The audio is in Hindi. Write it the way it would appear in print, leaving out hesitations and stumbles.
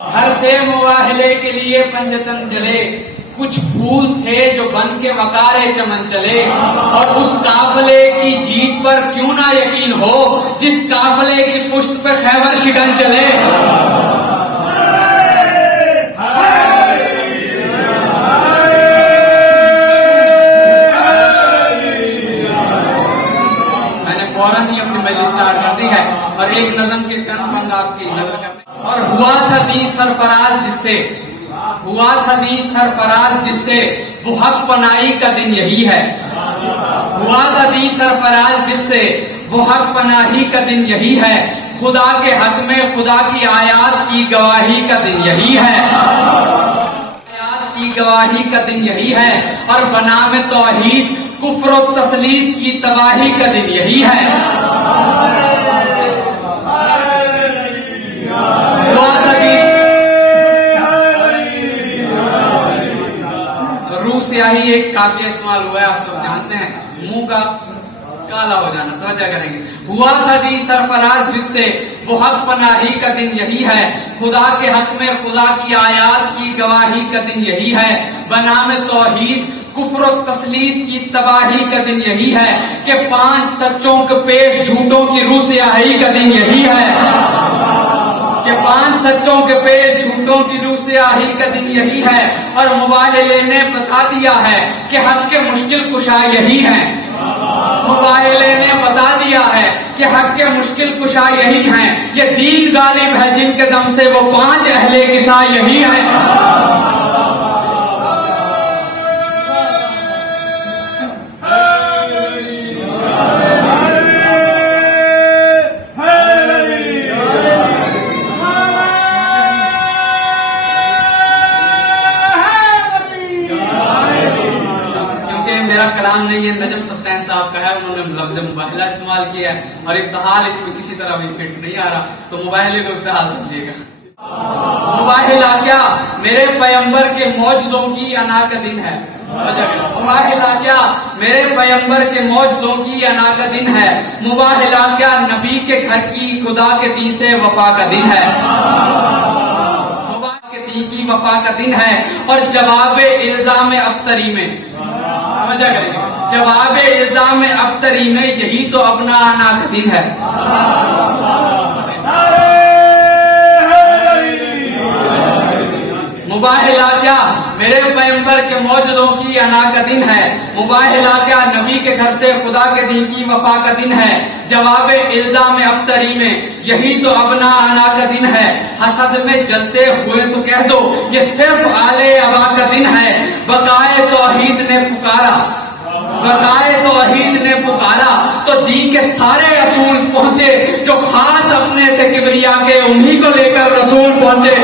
हर से मुवाहिले के लिए पंजतन जले, कुछ फूल थे जो बन के वकारे चमन चले। और उस काफले की जीत पर क्यों ना यकीन हो, जिस काफले की पुश्त पे खैबर शिकन चले। मैंने फौरन ही अपनी मजलिस स्टार्ट कर दी है और एक नज़म के चंद बंद आपकी नजर करने। और हुआ था दी सरफराज जिससे वो हक पनाही का दिन यही है। हुआ था दी सरफराज जिससे वो हक पनाही का दिन यही है। खुदा के हक में खुदा की आयात की गवाही का दिन यही है। आयात की गवाही का दिन यही है। और बनाम तौहीद कुफ्र और तसलीस की तबाही का दिन यही है। स्याही एक काफिया इस्तेमाल हुआ है, आप सब जानते हैं, मुंह का काला हो जाना। तो करेंगे, हुआ था दी सरफराज जिससे वो हक पनाही का दिन यही है। खुदा के हक में खुदा की आयात की गवाही का दिन यही है। बनाम तौहीद कुफ्र और तसलीस की तबाही का दिन यही है। कि 5 सच्चों के पेश झूठों की रूह स्याही का दिन यही है। कि 5 सच्चों के पेश झूठों की रूह स्याही का दिन यही है। और मुबाहिले ने बता दिया है कि हक के मुश्किल कुशा यही है। मुबाहिले ने बता दिया है कि हक के मुश्किल कुशा यही है। ये दीन गालिब है जिनके दम से वो 5 अहले किसा यही है। मेरा कलाम नहीं है, नजम सत्तान साहब का है, उन्होंने लफ्ज़ मुबाहिला इस्तेमाल किया है और इब्तिहाल इसमें किसी तरह भी फिट नहीं आ रहा, तो मुबाहिले को इब्तिहाल समझिएगा। मुबाहिला क्या मेरे पैगंबर के मौजज़ों की अना का दिन है। मुबाहिला क्या मेरे पैगंबर के मौजज़ों की अना का दिन है। मुबाहिला क्या नबी के घर की खुदा के दी से वफा का दिन है। मुबाहिला के दी की वफा का दिन है। और जवाब इल्जाम अबतरी में मजा करेंगे, जवाब इल्जाम अबतरी में यही तो अपना आना का दिन है। मुबाहिला क्या मेरे पैगंबर के मौजज़ों की अना का दिन है। मुबाहिला क्या नबी के घर से खुदा के दी की वफा का दिन है। जवाब इल्जाम अबतरी में यही तो अपना आना का दिन है। हसद में जलते हुए सो कह दो ये सिर्फ आले अबा का दिन है। बकाए तौहीद ने पुकारा, बकाए तौहीद ने पुकारा तो दीन के सारे असूल पहुंचे। जो खास अपने थे किबरिया के उन्हीं को लेकर रसूल पहुंचे।